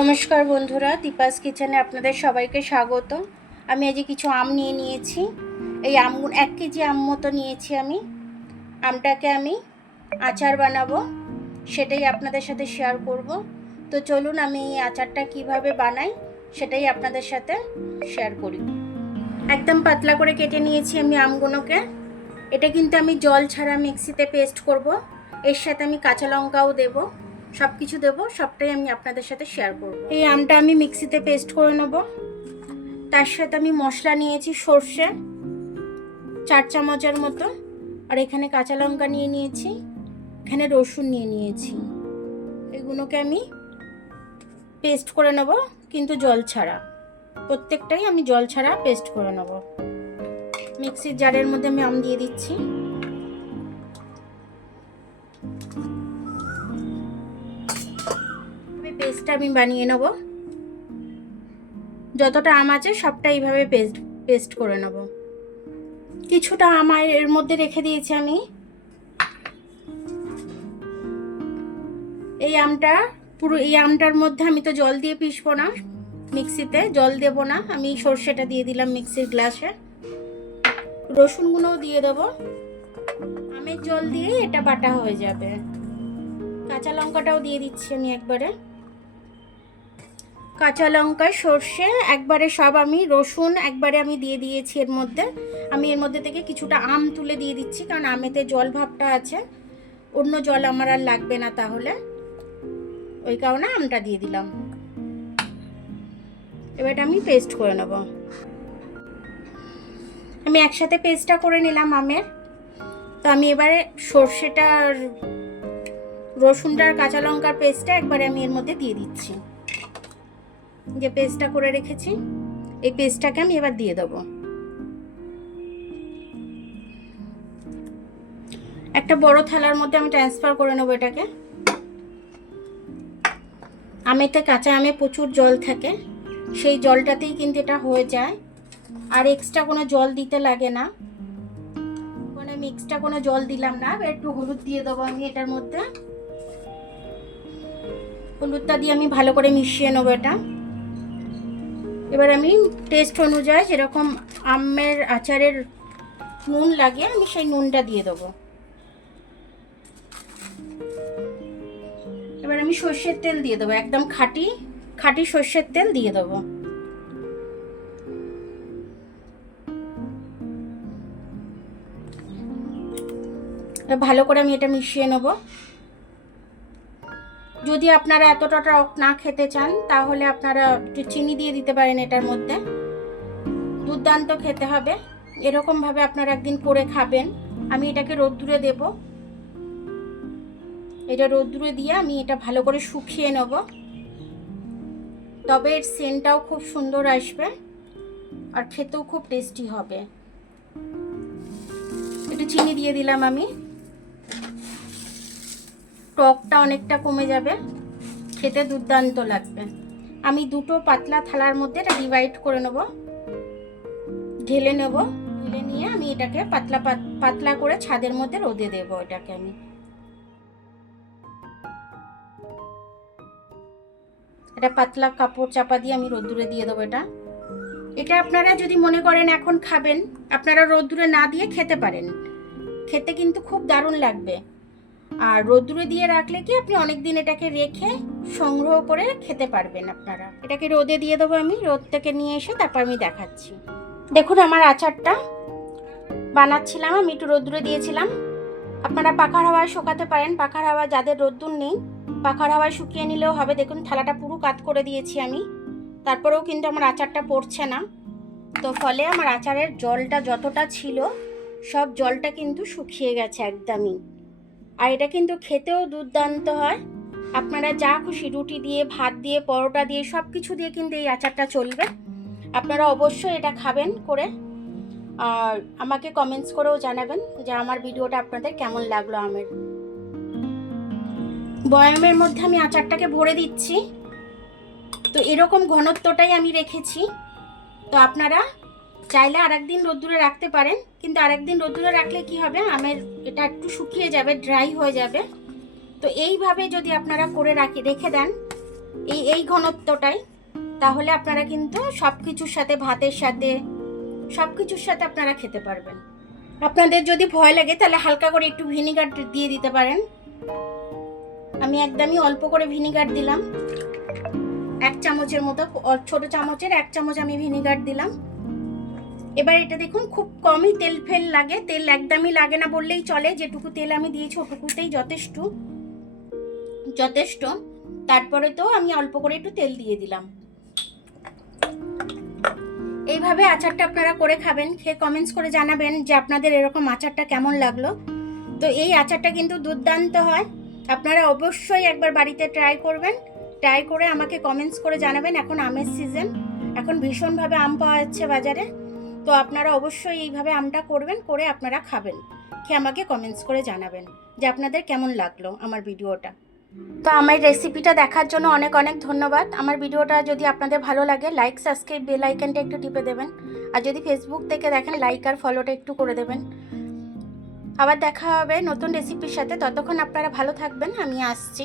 নমস্কার বন্ধুরা, দীপাস কিচেনে আপনাদের সবাইকে স্বাগত। আমি আজ কিছু আম নিয়ে নিয়েছি। এই আমগুলো 1 কেজি আম মতো নিয়েছি আমি। আমটাকে আমি আচার বানাবো, সেটাই আপনাদের সাথে শেয়ার করব। তো চলুন আমি এই আচারটা কিভাবে বানাই সেটাই আপনাদের সাথে শেয়ার করি। একদম পাতলা করে কেটে নিয়েছি আমি আমগুলোকে। এটা কিন্তু আমি জল ছাড়া মিক্সিতে পেস্ট করব। এর সাথে আমি কাঁচা লঙ্কাও দেবো, সব কিছু দেবো, সবটাই আমি আপনাদের সাথে শেয়ার করব। এই আমটা আমি মিক্সিতে পেস্ট করে নেব। তার সাথে আমি মশলা নিয়েছি সর্ষে 4 চামচের মতো, আর এখানে কাঁচা লঙ্কা নিয়ে নিয়েছি, এখানে রসুন নিয়ে নিয়েছি। এগুলোকে আমি পেস্ট করে নেব, কিন্তু জল ছাড়া। প্রত্যেকটাই আমি জল ছাড়া পেস্ট করে নেব। মিক্সির জারের মধ্যে আমি আম দিয়ে দিচ্ছি। পেস্টটা আমি বানিয়ে নেব। যতটা আম আছে সবটা এইভাবে পেস্ট করে নেব। কিছুটা আম এর মধ্যে রেখে দিয়েছি আমি। এই আমটার মধ্যে আমি তো জল দিয়ে পিষবো না, মিক্সিতে জল দেব না, আমি সর্ষেটা দিয়ে দিলাম মিক্সির গ্লাসে। রসুনগুলোও দিয়ে দেব। আমের জল দিয়ে এটা বাটা হয়ে যাবে। কাঁচা লঙ্কাটাও দিয়ে দিচ্ছি আমি একবারে। কাঁচা লঙ্কা, সর্ষে একবারে সব, আমি রসুন একবারে আমি দিয়ে দিয়েছি এর মধ্যে। আমি এর মধ্যে থেকে কিছুটা আম তুলে দিয়ে দিচ্ছি, কারণ আমেতে জল ভাবটা আছে, অন্য জল আমার আর লাগবে না, তাহলে ওই কারণে আমটা দিয়ে দিলাম। এবার আমি পেস্ট করে নেব। আমি একসাথে পেস্টটা করে নিলাম আমের। তো আমি এবারে সর্ষেটার, রসুনটার, কাঁচা লঙ্কার পেস্টটা একবারে আমি এর মধ্যে দিয়ে দিচ্ছি। যে পেস্টটা করে রেখেছি, এই পেস্টটাকে আমি এবার দিয়ে দেবো। একটা বড় থালার মধ্যে আমি ট্রান্সফার করে নেবো এটাকে। আমেতে, কাঁচা আমে প্রচুর জল থাকে, সেই জলটাতেই কিন্তু এটা হয়ে যায়, আর এক্সট্রা কোনো জল দিতে লাগে না। মানে আমি এক্সট্রা কোনো জল দিলাম না। একটু হলুদ দিয়ে দেবো আমি এটার মধ্যে। হলুদটা দিয়ে আমি ভালো করে মিশিয়ে নেবো এটা। এবার আমি টেস্ট অনুযায়ী যেরকম আমের আচারের নুন লাগে, আমি সেই নুনটা দিয়ে দেবো। এবার আমি সর্ষের তেল দিয়ে দেবো, একদম খাঁটি খাঁটি সর্ষের তেল দিয়ে দেবো। ভালো করে আমি এটা মিশিয়ে নেব। যদি আপনারা এতটা টক না খেতে চান, তাহলে আপনারা একটু চিনি দিয়ে দিতে পারেন এটার মধ্যে। দুর্দান্ত খেতে হবে। এরকমভাবে আপনারা একদিন করে খাবেন। আমি এটাকে রোদ্দুরে দেব। এটা রোদ্দুরে দিয়ে আমি এটা ভালো করে শুকিয়ে নেব, তবে এর সেন্টটাও খুব সুন্দর আসবে আর খেতেও খুব টেস্টি হবে। একটু চিনি দিয়ে দিলাম আমি, টকটা অনেকটা কমে যাবে, খেতে দুর্দান্ত লাগবে। আমি দুটো পাতলা থালার মধ্যে এটা ডিভাইড করে নেব, ঢেলে নেব। ঢেলে নিয়ে আমি এটাকে পাতলা পাতলা করে ছাদের মধ্যে রোদে দেব। এটাকে আমি এটা পাতলা কাপড় চাপা দিয়ে আমি রোদ্দুরে দিয়ে দেবো। এটা আপনারা যদি মনে করেন এখন খাবেন, আপনারা রোদ্দুরে না দিয়ে খেতে পারেন, খেতে কিন্তু খুব দারুণ লাগবে। আর রোদ্দুরে দিয়ে রাখলে কি, আপনি অনেক দিন এটাকে রেখে সংগ্রহ করে খেতে পারবেন। আপনারা এটাকে রোদে দিয়ে দেবো আমি। রোদ থেকে নিয়ে এসে তারপর আমি দেখাচ্ছি। দেখুন আমার আচারটা বানাচ্ছিলাম, আমি একটু রোদ্দুরে দিয়েছিলাম। আপনারা পাখার হাওয়ায় শুকাতে পারেন, পাখার হাওয়া যাদের রোদ্দুর নেই, পাখার হাওয়ায় শুকিয়ে নিলেও হবে। দেখুন থালাটা পুরো কাত করে দিয়েছি আমি, তারপরেও কিন্তু আমার আচারটা পড়ছে না। তো ফলে আমার আচারের জলটা যতটা ছিল, সব জলটা কিন্তু শুকিয়ে গেছে একদমই। আর এটা কিন্তু খেতেও দুর্দান্ত হয়। আপনারা যা খুশি, রুটি দিয়ে, ভাত দিয়ে, পরোটা দিয়ে, সব কিছু দিয়ে কিন্তু এই আচারটা চলবে। আপনারা অবশ্যই এটা খাবেন করে, আর আমাকে কমেন্টস করেও জানাবেন যে আমার ভিডিওটা আপনাদের কেমন লাগলো। আমের বয়ামের মধ্যে আমি আচারটাকে ভরে দিচ্ছি। তো এরকম ঘনত্বটাই আমি রেখেছি। তো আপনারা চাইলে আরেকদিন রোদ্দুরে রাখতে পারেন, কিন্তু আরেকদিন রোদ্দুরে রাখলে কি হবে, আমের এটা একটু শুকিয়ে যাবে, ড্রাই হয়ে যাবে। তো এইভাবে যদি আপনারা করে রেখে দেন, এই ঘনত্বটাই, তাহলে আপনারা কিন্তু সব কিছুর সাথে, ভাতের সাথে, সব কিছুর সাথে আপনারা খেতে পারবেন। আপনাদের যদি ভয় লাগে তাহলে হালকা করে একটু ভিনিগার দিয়ে দিতে পারেন। আমি একদমই অল্প করে ভিনিগার দিলাম, 1 চামচের মতো, ছোট চামচের 1 চামচ আমি ভিনিগার দিলাম। এবার এটা দেখুন খুব কমই তেল ফেল লাগে, তেল একদমই লাগে না বললেই চলে, যেটুকু তেল আমি দিয়েছি ওটুকুতেই যথেষ্ট। তারপরে তো আমি অল্প করে একটু তেল দিয়ে দিলাম। এইভাবে আচারটা আপনারা করে খাবেন, খেয়ে কমেন্টস করে জানাবেন যে আপনাদের এরকম আচারটা কেমন লাগলো। তো এই আচারটা কিন্তু দুর্দান্ত হয়, আপনারা অবশ্যই একবার বাড়িতে ট্রাই করবেন, ট্রাই করে আমাকে কমেন্টস করে জানাবেন। এখন আমের সিজন, এখন ভীষণভাবে আম পাওয়া যাচ্ছে বাজারে, তো আপনারা অবশ্যই এইভাবে আমটা করবেন, করে আপনারা খাবেন, খেয়ে আমাকে কমেন্টস করে জানাবেন যে আপনাদের কেমন লাগলো আমার ভিডিওটা। তো আমার রেসিপিটা দেখার জন্য অনেক অনেক ধন্যবাদ। আমার ভিডিওটা যদি আপনাদের ভালো লাগে, লাইক, সাবস্ক্রাইব, বেল আইকনটা একটু টিপে দেবেন। আর যদি ফেসবুক থেকে দেখেন, লাইক আর ফলোটা একটু করে দেবেন। আবার দেখা হবে নতুন রেসিপির সাথে, ততক্ষণ আপনারা ভালো থাকবেন, আমি আসছি।